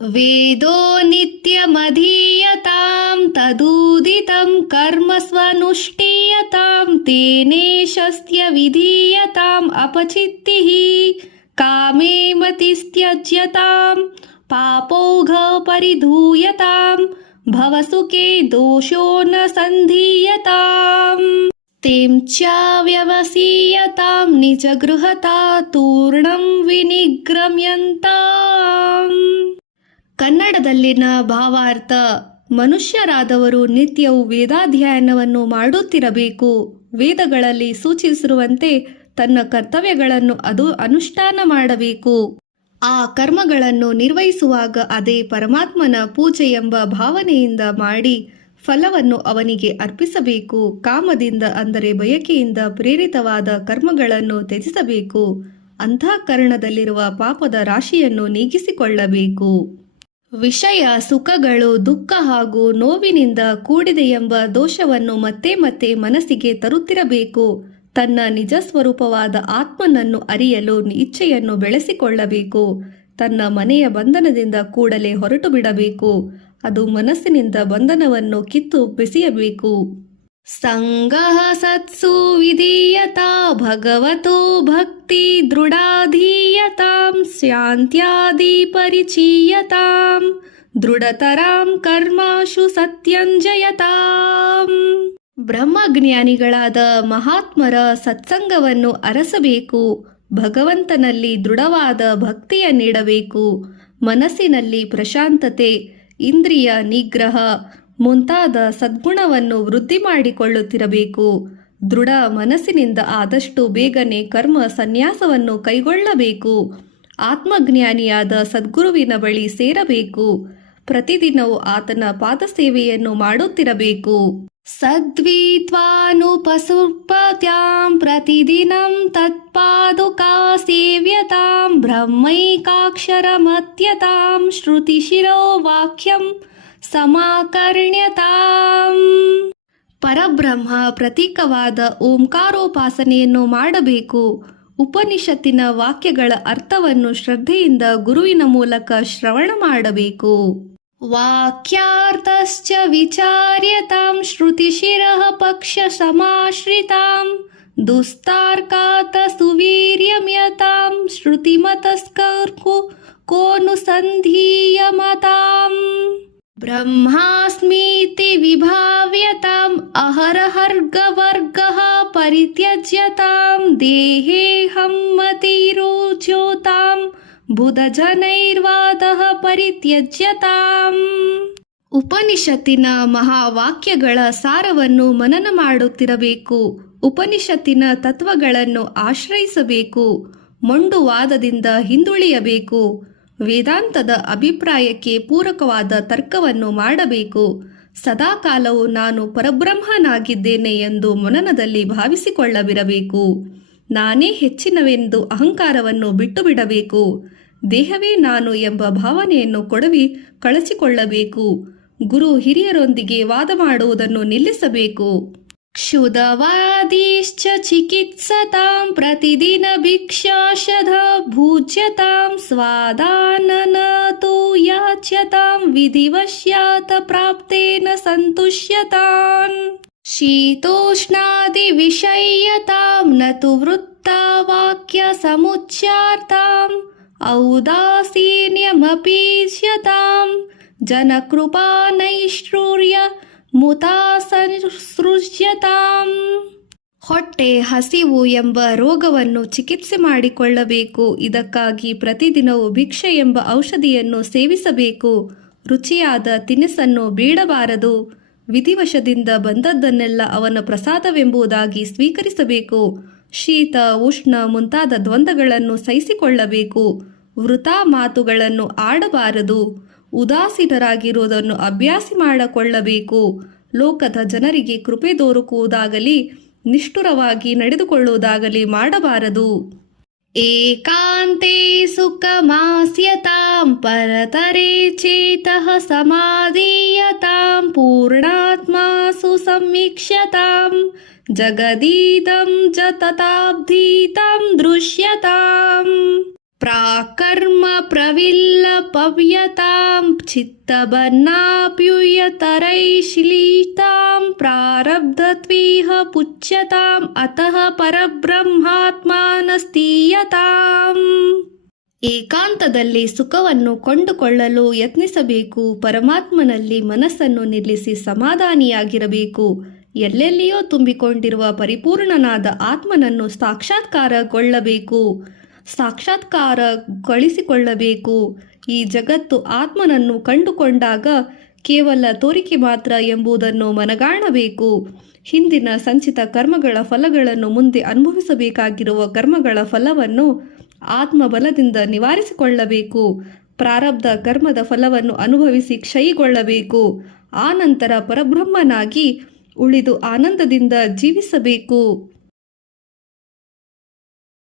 वेदो नित्यमधीयतां तदुदितं कर्म स्वनुष्ठीयतां तेनेशस्य विधीयताम् अपचित्तिः कामे मतिस्त्यज्यतां पापौघपरिधूयतां भवसुखे दोषो न सन्धीयताम् तें च व्यवसीयतां निजगृहता तूर्णं विनिग्रम्यन्ताम्. ಕನ್ನಡದಲ್ಲಿನ ಭಾವಾರ್ಥ: ಮನುಷ್ಯರಾದವರು ನಿತ್ಯವೂ ವೇದಾಧ್ಯಯನವನ್ನು ಮಾಡುತ್ತಿರಬೇಕು. ವೇದಗಳಲ್ಲಿ ಸೂಚಿಸಿರುವಂತೆ ತನ್ನ ಕರ್ತವ್ಯಗಳನ್ನು ಅನುಷ್ಠಾನ ಮಾಡಬೇಕು. ಆ ಕರ್ಮಗಳನ್ನು ನಿರ್ವಹಿಸುವಾಗ ಅದೇ ಪರಮಾತ್ಮನ ಪೂಜೆ ಎಂಬ ಭಾವನೆಯಿಂದ ಮಾಡಿ ಫಲವನ್ನು ಅವನಿಗೆ ಅರ್ಪಿಸಬೇಕು. ಕಾಮದಿಂದ ಅಂದರೆ ಬಯಕೆಯಿಂದ ಪ್ರೇರಿತವಾದ ಕರ್ಮಗಳನ್ನು ತ್ಯಜಿಸಬೇಕು. ಅಂತಃಕರಣದಲ್ಲಿರುವ ಪಾಪದ ರಾಶಿಯನ್ನು ನೀಗಿಸಿಕೊಳ್ಳಬೇಕು. ವಿಷಯ ಸುಖಗಳು ದುಃಖ ಹಾಗೂ ನೋವಿನಿಂದ ಕೂಡಿದೆ ಎಂಬ ದೋಷವನ್ನು ಮತ್ತೆ ಮತ್ತೆ ಮನಸ್ಸಿಗೆ ತರುತ್ತಿರಬೇಕು. ತನ್ನ ನಿಜ ಸ್ವರೂಪವಾದ ಆತ್ಮನನ್ನು ಅರಿಯಲು ಇಚ್ಛೆಯನ್ನು ಬೆಳೆಸಿಕೊಳ್ಳಬೇಕು. ತನ್ನ ಮನೆಯ ಬಂಧನದಿಂದ ಕೂಡಲೇ ಹೊರಟು ಬಿಡಬೇಕು. ಅದು ಮನಸ್ಸಿನಿಂದ ಬಂಧನವನ್ನು ಕಿತ್ತು ಬೆಸೆಯಬೇಕು. ಸಂಗಃ ಸತ್ಸು ವಿಧೀಯತಾ ಭಗವತೋ ಭಕ್ತಿ ದೃಢಾಧೀಯತಾಂ ಶಾಂತ್ಯಾದಿ ಪರಿಚೀಯತಾಂ ದೃಢತರಾಂ ಕರ್ಮಾಶು ಸತ್ಯಂಜಯತಾಂ. ಬ್ರಹ್ಮಜ್ಞಾನಿಗಳಾದ ಮಹಾತ್ಮರ ಸತ್ಸಂಗವನ್ನು ಅರಸಬೇಕು. ಭಗವಂತನಲ್ಲಿ ದೃಢವಾದ ಭಕ್ತಿಯ ನೀಡಬೇಕು. ಮನಸ್ಸಿನಲ್ಲಿ ಪ್ರಶಾಂತತೆ, ಇಂದ್ರಿಯ ನಿಗ್ರಹ ಮುಂತಾದ ಸದ್ಗುಣವನ್ನು ವೃದ್ಧಿ ಮಾಡಿಕೊಳ್ಳುತ್ತಿರಬೇಕು. ದೃಢ ಮನಸ್ಸಿನಿಂದ ಆದಷ್ಟು ಬೇಗನೆ ಕರ್ಮ ಸನ್ಯಾಸವನ್ನು ಕೈಗೊಳ್ಳಬೇಕು. ಆತ್ಮಜ್ಞಾನಿಯಾದ ಸದ್ಗುರುವಿನ ಬಳಿ ಸೇರಬೇಕು. ಪ್ರತಿದಿನವೂ ಆತನ ಪಾದಸೇವೆಯನ್ನು ಮಾಡುತ್ತಿರಬೇಕು. ಸದ್ವಿದ್ವಾನುಪಸುಪತ್ಯಾಂ ಪ್ರತಿದಿನಂ ತತ್ಪಾದುಕಾ ಸೇವ್ಯತಾಂ ಬ್ರಹ್ಮೈಕಾಕ್ಷರಮತ್ಯತಾಂ ಶ್ರುತಿಶಿರೋ ವಾಕ್ಯಂ ಸಮಾಕರ್ಣ್ಯತಾಂ. ಪರಬ್ರಹ್ಮ ಪ್ರತೀಕವಾದ ಓಂಕಾರೋಪಾಸನೆಯನ್ನು ಮಾಡಬೇಕು. ಉಪನಿಷತ್ತಿನ ವಾಕ್ಯಗಳ ಅರ್ಥವನ್ನು ಶ್ರದ್ಧೆಯಿಂದ ಗುರುವಿನ ಮೂಲಕ ಶ್ರವಣ ಮಾಡಬೇಕು. ವಾಕ್ಯಾರ್ಥಶ್ಚ ವಿಚಾರ್ಯತಾಂ ಶ್ರುತಿಶಿರಃ ಪಕ್ಷ ಸಮಾಶ್ರಿತಾಂ ದುಸ್ತಾರ್ಕಾತ ಸುವೀರ್ಯಮ್ಯತಾಂ ಶ್ರುತಿಮತಸ್ಕರ್ಕು ಕೋನುಸಂಧೀಯಮತಾಂ. ಬ್ರಹ್ಮಾಸ್ಮೀತಿ ವಿಭಾವ್ಯತಾಂ ಅಹರಹರ್ಗವರ್ಗಃ ಪರಿತ್ಯಜ್ಯತಾಂ ದೇಹೇಹಂ ಮತಿರುಚ್ಯೋತಾಂ ಬುಧಜನೈರ್ವಾದಃ ಪರಿತ್ಯಜ್ಯತಾಂ. ಉಪನಿಷತ್ತಿನ ಮಹಾವಾಕ್ಯಗಳ ಸಾರವನ್ನು ಮನನ ಮಾಡುತ್ತಿರಬೇಕು. ಉಪನಿಷತ್ತಿನ ತತ್ವಗಳನ್ನು ಆಶ್ರಯಿಸಬೇಕು. ಮೊಂಡುವಾದದಿಂದ ಹಿಂದುಳಿಯಬೇಕು. ವೇದಾಂತದ ಅಭಿಪ್ರಾಯಕ್ಕೆ ಪೂರಕವಾದ ತರ್ಕವನ್ನು ಮಾಡಬೇಕು. ಸದಾಕಾಲವು ನಾನು ಪರಬ್ರಹ್ಮನಾಗಿದ್ದೇನೆ ಎಂದು ಮನನದಲ್ಲಿ ಭಾವಿಸಿಕೊಳ್ಳಬಿರಬೇಕು. ನಾನೇ ಹೆಚ್ಚಿನವೆಂದು ಅಹಂಕಾರವನ್ನು ಬಿಟ್ಟು ಬಿಡಬೇಕು. ದೇಹವೇ ನಾನು ಎಂಬ ಭಾವನೆಯನ್ನು ಕೊಡವಿ ಕಳಚಿಕೊಳ್ಳಬೇಕು. ಗುರು ಹಿರಿಯರೊಂದಿಗೆ ವಾದ ಮಾಡುವುದನ್ನು ನಿಲ್ಲಿಸಬೇಕು. ಕ್ಷುಧವಾದಿಶ್ಚ ಚಿಕಿತ್ಸತಾಂ ಪ್ರತಿದಿನ ಭಿಕ್ಷಾಶಧ ಭೂಜ್ಯತಾಂ ಸ್ವಾದಾನನತೋ ಯಾಚ್ಯತಾಂ ವಿಧಿವಶ್ಯಾತ ಪ್ರಾಪ್ತೇನ ಸಂತುಷ್ಯತಾಂ. ಶೀತೋಷ್ಣಾದಿ ವಿಷಯ್ಯತಾಂ ನತು ವೃತ್ತಾವಾಕ್ಯ ಸಮುಚ್ಯಾರ್ತಾಂ ಔದಾಸೀನ್ಯಮಪೀಷ್ಯತಾಂ ಜನಕೃಪಾ ನೈಷ್ಠುರ್ಯ ಮುತಾಸೃಜ್ಯತಾಂ. ಹೊಟ್ಟೆ ಹಸಿವು ಎಂಬ ರೋಗವನ್ನು ಚಿಕಿತ್ಸೆ ಮಾಡಿಕೊಳ್ಳಬೇಕು. ಇದಕ್ಕಾಗಿ ಪ್ರತಿದಿನವೂ ಭಿಕ್ಷೆ ಎಂಬ ಔಷಧಿಯನ್ನು ಸೇವಿಸಬೇಕು. ರುಚಿಯಾದ ತಿನಿಸನ್ನು ಬೇಡಬಾರದು. ವಿಧಿವಶದಿಂದ ಬಂದದ್ದನ್ನೆಲ್ಲ ಅವನ ಪ್ರಸಾದವೆಂಬುದಾಗಿ ಸ್ವೀಕರಿಸಬೇಕು. ಶೀತ ಉಷ್ಣ ಮುಂತಾದ ದ್ವಂದ್ವಗಳನ್ನು ಸಹಿಸಿಕೊಳ್ಳಬೇಕು. ವೃಥಾ ಮಾತುಗಳನ್ನು ಆಡಬಾರದು. ಉದಾಸೀನರಾಗಿರುವುದನ್ನು ಅಭ್ಯಾಸ ಮಾಡಿಕೊಳ್ಳಬೇಕು. ಲೋಕದ ಜನರಿಗೆ ಕೃಪೆ ದೊರಕುವುದಾಗಲಿ ನಿಷ್ಠುರವಾಗಿ ನಡೆದುಕೊಳ್ಳುವುದಾಗಲಿ ಮಾಡಬಾರದು. ಏಕಾಂತೆ ಸುಖಮಾಸ್ಯತಾಂ ಪರತರೆ ಚೇತಃ ಸಮಾಧೀಯತಾಂ ಪೂರ್ಣಾತ್ಮಾಸು ಸಮೀಕ್ಷ್ಯತಾಂ ಜಗದೀದಂ ಜ ತಥಾಬ್ಧೀತಾಂ ದೃಶ್ಯತಾಂ. ಪ್ರಾಕರ್ಮ ಪ್ರವಿಲ್ಲಪವ್ಯತಾಂ ಚಿತ್ತಬರ್ನಾಪ್ಯುಯತರೈಶಿಲೀತಾಂ ಪ್ರಾರಬ್ಧತ್ವೀಹ ಪುಚ್ಯತಾಂ ಅತಃ ಪರಬ್ರಹ್ಮಾತ್ಮಾನಸ್ತೀಯತಾಂ. ಏಕಾಂತದಲ್ಲಿ ಸುಖವನ್ನು ಕೊಂಡುಕೊಳ್ಳಲು ಯತ್ನಿಸಬೇಕು. ಪರಮಾತ್ಮನಲ್ಲಿ ಮನಸ್ಸನ್ನು ನಿಲ್ಲಿಸಿ ಸಮಾಧಾನಿಯಾಗಿರಬೇಕು. ಎಲ್ಲೆಲ್ಲಿಯೋ ತುಂಬಿಕೊಂಡಿರುವ ಪರಿಪೂರ್ಣನಾದ ಆತ್ಮನನ್ನು ಸಾಕ್ಷಾತ್ಕಾರಗೊಳಿಸಿಕೊಳ್ಳಬೇಕು. ಈ ಜಗತ್ತು ಆತ್ಮನನ್ನು ಕಂಡುಕೊಂಡಾಗ ಕೇವಲ ತೋರಿಕೆ ಮಾತ್ರ ಎಂಬುದನ್ನು ಮನಗಾಣಬೇಕು. ಹಿಂದಿನ ಸಂಚಿತ ಕರ್ಮಗಳ ಫಲಗಳನ್ನು ಮುಂದೆ ಅನುಭವಿಸಬೇಕಾಗಿರುವ ಕರ್ಮಗಳ ಫಲವನ್ನು ಆತ್ಮಬಲದಿಂದ ನಿವಾರಿಸಿಕೊಳ್ಳಬೇಕು. ಪ್ರಾರಬ್ಧ ಕರ್ಮದ ಫಲವನ್ನು ಅನುಭವಿಸಿ ಕ್ಷಯಿಗೊಳ್ಳಬೇಕು. ಆ ನಂತರ ಪರಬ್ರಹ್ಮನಾಗಿ ಉಳಿದು ಆನಂದದಿಂದ ಜೀವಿಸಬೇಕು.